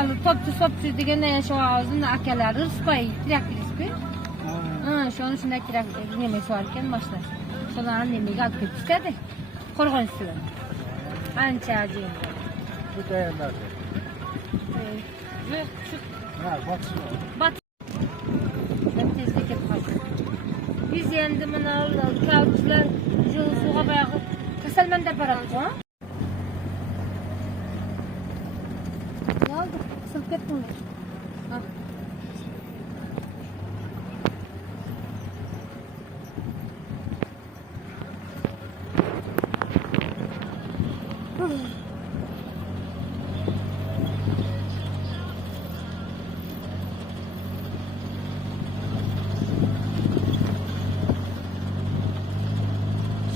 Al topçu sopçu degenden şu ağzında akalar ıspay traktorist. Ha, şu an şuna traktör neme varken maşlar. Şoların nemeyi alıp ketişti. Korgan üstüne. Anca acıyım. Bu değerler. Ve şu Ha, bak. ben tezlik yapmaz. Biz yendi mana kağıtçılar jol suğa bayağı kasalman da para ha? Ne oldu? Sılıp kettin mi? Ha.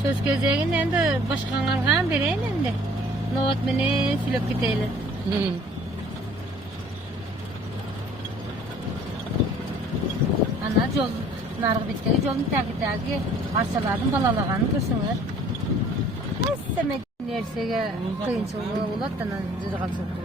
Söz gözegin endi başkanlarga bereyim endi. Novat meni sülep keteyli. Ana jol nargı bitegi jolun tagi arçalardan balalagany körsüňer. Essemek nersege kıyınçılığı bolat da jırgal çoktu.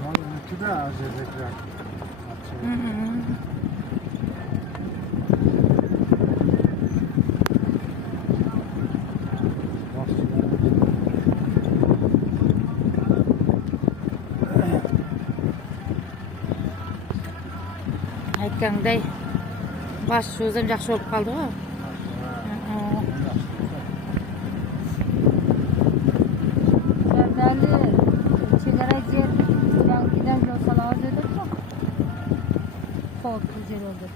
Aman ülkü de acezekler. Aytgандай baş sözüm jakşı bolup kaldy go. Dali çegara yer yankıdan yol salağı dedik mi? Korktu yer oldu.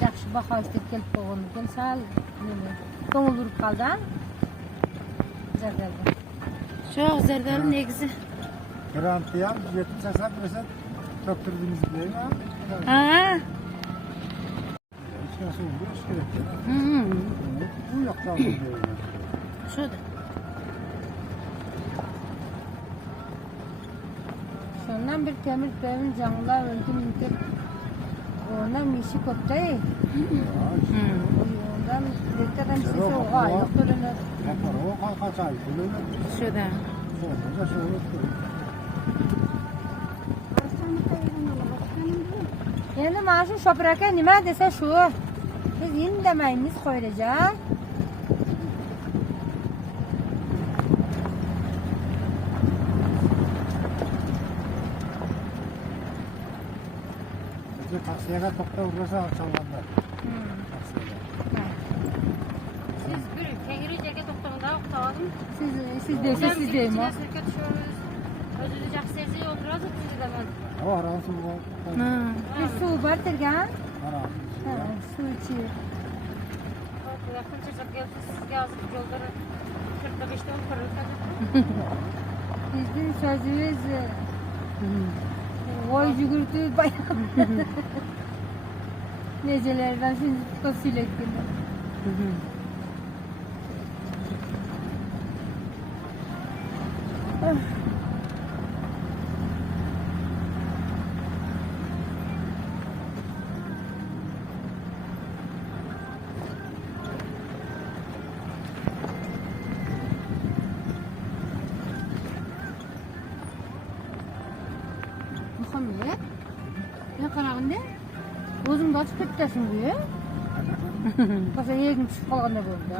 Jakşı baha istep kelip bolgondukdan sal koňul urup kaldy ha. Zerdalda. Çok zerdal negizi. Garantiyam 70-80 mesela töktürdüğümüz değil mi? Ha. Hiç nasıl olur? Hiç gerek yok. Bu yoktan değil. Şurada. Şundan bir temir devin canlılar öldü. Ondan mişi koptay. Ondan dikkaten size oğa yok böyle. O kaç ay? Şurada. Sonra şöyle Endi mana shu Shopir aka nima desa shu. Biz indamaymiz qo'yilajak. Bize taksiye topta uğrasa çalanlar. Siz bir Kengirece'ye toktağında oktağdım. Siz deysiz siz deyim o. Özünü жақсы серзей отырады, sizi de ben. Ama arası var. Bir su var tergan. Ara. Su içiyor. Yakın çocuk geldi, siz yazıp yolları 45'te 10 kırıldı. Bizim sözümüz oy yugurtu bayağı. Necelerden şimdi fasulye ektiler. Muhammed, ne kararında? Özüm de açıp kettesin diye. Başka yerin çıkıp kalganda bo'ldi.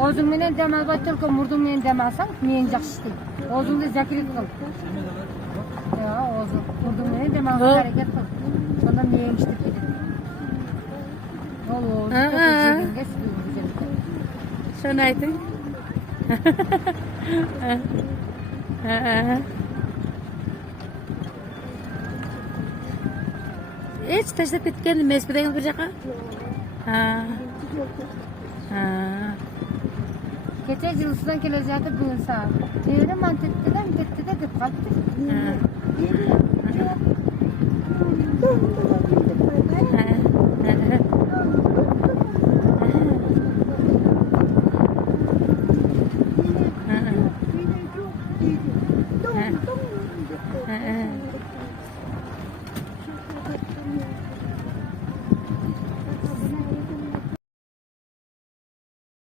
O'zing menen damalbat только murdum meni damalsang, men yaxshi ishlaydi. O'zingni zakrit qil. Ya, o'zing murdum meni damalga harakat qil. Sonda men ishlab ketadi. O'zing şunu aytın. Hiç tashlab ketgan emas bir jaqa. Ha. Ha. Geçen yılısından geleceğiydi bugün sağ. Devre mantıklı da gitti de kalktı. Geliyor. Çok